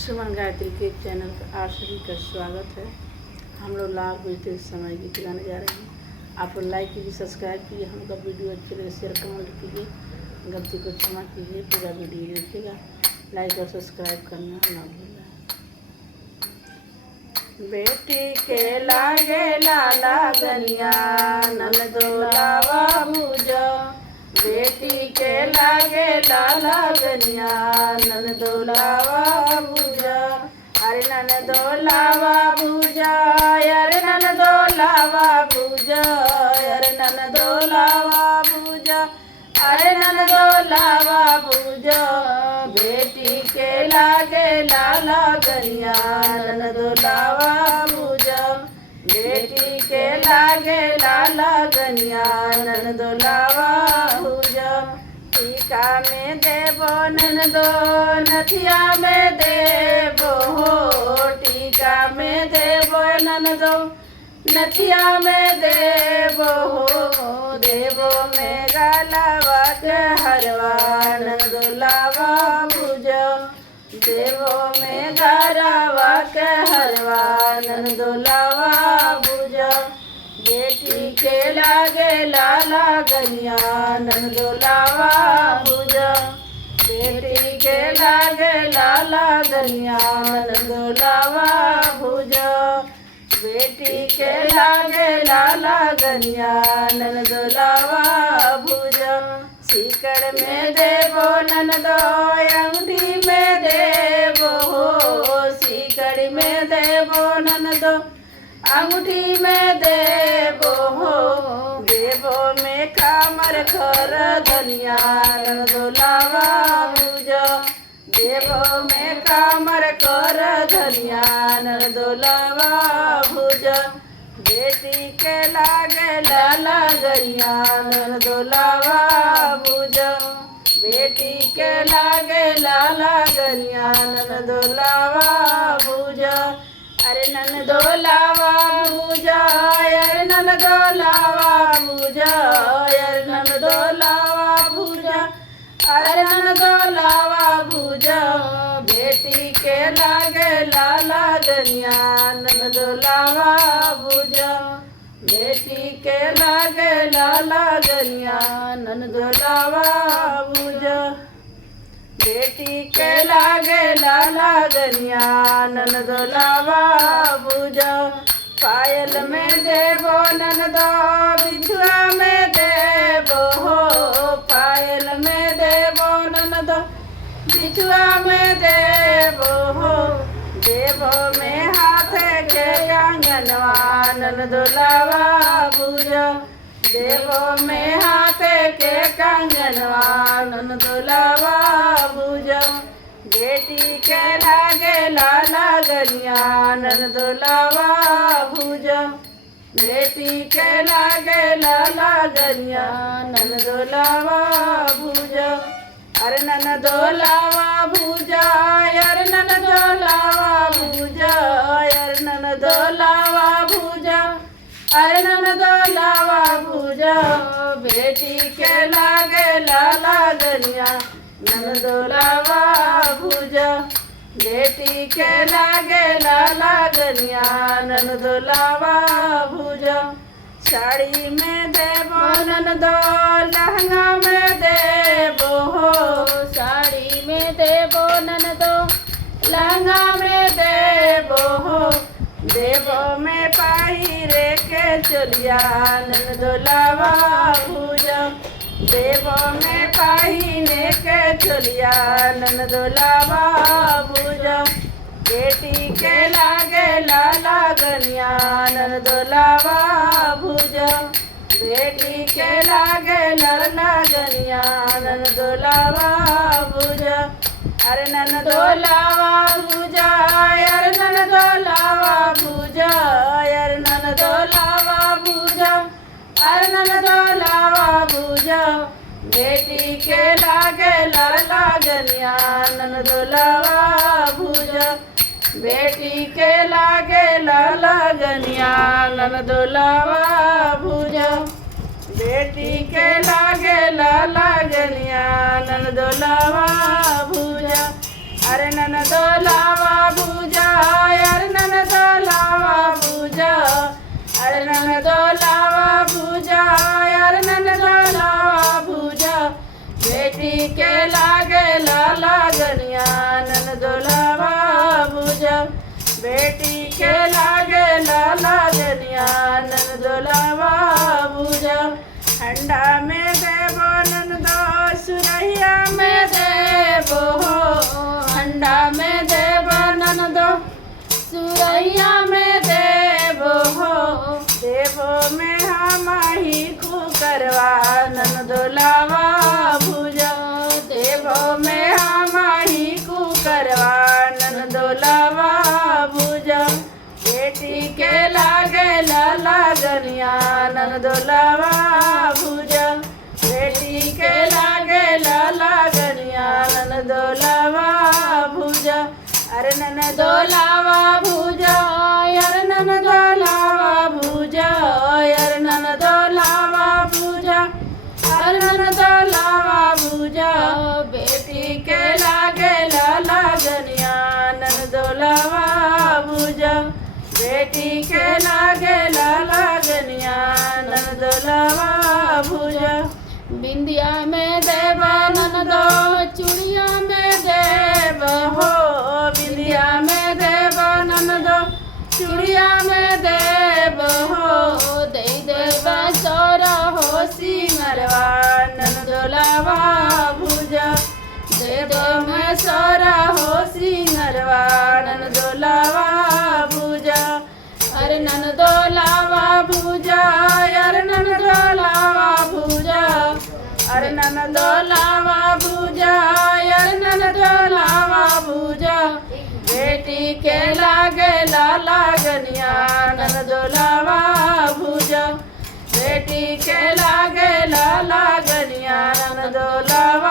सुमन गायत्री के चैनल पर आप सभी का स्वागत है। हम लोग लाभ बीते समय गीत गाने जा रहे हैं। आप लोग लाइक कीजिए, सब्सक्राइब कीजिए, हमका वीडियो अच्छे लगे शेयर कमेंट कीजिए, गलती को क्षमा कीजिए, पूरा वीडियो देखिएगा, लाइक और सब्सक्राइब करना ना भूलना। बेटी के लागे लाला गनिया ननदोलावा भूजा, बेटी के लागे लाला गनिया ननदोलावा भूजा, अरे ननदोलावा भूजा, अरे ननदोलावा भूजा, अरे ननदोलावा भूजा, अरे ननदोलावा भूजा, बेटी के लागे लाला गनिया ननदोलावा भूजा, बेटी के लागे लाला गनिया ननदोलावा भूजा, टीका में देबो ननदो नथिया में देबो हो, टीका में देबो ननदो नथिया में देबो हो, देबो में गालावा के हरवा ननदोलावा भूजा, देवो में गारावा के हरवा ननदोलावा भूजा, बेटी के लागे लाला गनिया ननदोलावा भूजा, बेटी के लागे लाला गनिया ननदोलावा भूजा, बेटी के लागे लाला गनिया ननदोलावा भूजा, सीकड़ में देबो ननदो अंगूठी में देबो हो, सीकड़ में देबो ननदो अंगूठी में देबो हो, देबो में कामर कर धनिया ननदोलावा भूजा, देबो में कामर कर धनिया ननदोलावा भूजा, बेटी के लागे लाला गनिया ननदोलावा भूजा, बेटी के लागे लाला गनिया ननदोलावा भूजा, अरे ननदोलावा भूजा, अरे ननदोलावा भूजा, अरे ननदोलावा भूजा, अरे ननदोलावा भूजा, बेटी के लागे लाला गनिया ननदोलावा भूजा, बेटी के लागे लाला गनिया ननदोलावा भूजा, बेटी के लागे लाला गनिया ननदोलावा भूजा, पायल में देबो ननदो बिछुआ में देबो हो, पायल में देबो ननदो बिछुआ में देबो हो, देबो में हाथ के कंगनवा ननदोलावा भूजा, देबो में हाथ के कंगनवा ननदोलावा भूजा, बेटी के लागे लाला गनिया ननदोलावा भूजा, बेटी के लागे लाला गनिया ननदोलावा भूजा, अरे ननदोलावा भूजा, अरे ननदोलावा भूजा, अरे ननदोलावा भूजा, अरे ननदोलावा भूजा, बेटी के लागे लाला गनिया ननदोलावा भूजा, बेटी के लागे लाला गनिया ननदोलावा भूजा, साड़ी में देबो ननदो लहंगा में देबो हो, साड़ी में देबो ननदो लहंगा में देबो हो, देबो में पहिरे के चलिया ननदोलावा भूजा, देबो में पहिने के चलिया ननदोलावा भूजा, बेटी के लागे लाला गनिया ननदोलावा भूजा, बेटी के लागे लाला गनिया ननदोलावा भूजा, अरे ननदोलावा भूजा, अरे ननदोलावा भूजा, अरे ननदोलावा भूजा, अरे ननदोलावा भूजा, बेटी के लागे लाला गनिया ननदोलावा भूजा, बेटी के लागे लाला गनिया ननदोलावा भूजा, बेटी के लागे लाला गनिया ननदोलावा भूजा, अरे ननदोलावा बेटी के लागे लगनिया ननदोलावा भूजा हंडा में देवो ननदो सुरहिया में देवो हंडा में देवो ननदो सुरैया में देवो देवो में हम ही करवा ननदोलावा भूजा देवो में हम ही करवा ननदोलावा भूजा बेटी के लागे लगनिया ननदोलावा भूजा बेटी के लागे लगनिया ननदोलावा भूजा अरे ननदोलावा भूजा अरे ननदोलावा भूजा अरे ननदोलावा भूजा अरे ननदोलावा भूजा बेटी के लागे लगनिया ननदोलावा भूजा बेटी के लागे लगनिया ननदोलावा भूजा बिंदिया में देव ननदो चूड़िया में देव हो बिंदिया में देव ननदो चूड़िया में देव हो दे देव सौरा हो सिंगरवा ननदोलावा भूजा देव में सौरा हो सिंगरवा ननदोलावा भूजा अरे ननदोलावा भूजा अरे ननदोलावा भूजा अरे ननदोलावा भूजा अरे ननदोलावा भूजा बेटी के लागे लगनिया ननदोलावा भूजा बेटी के लागे लगनिया ननदोलावा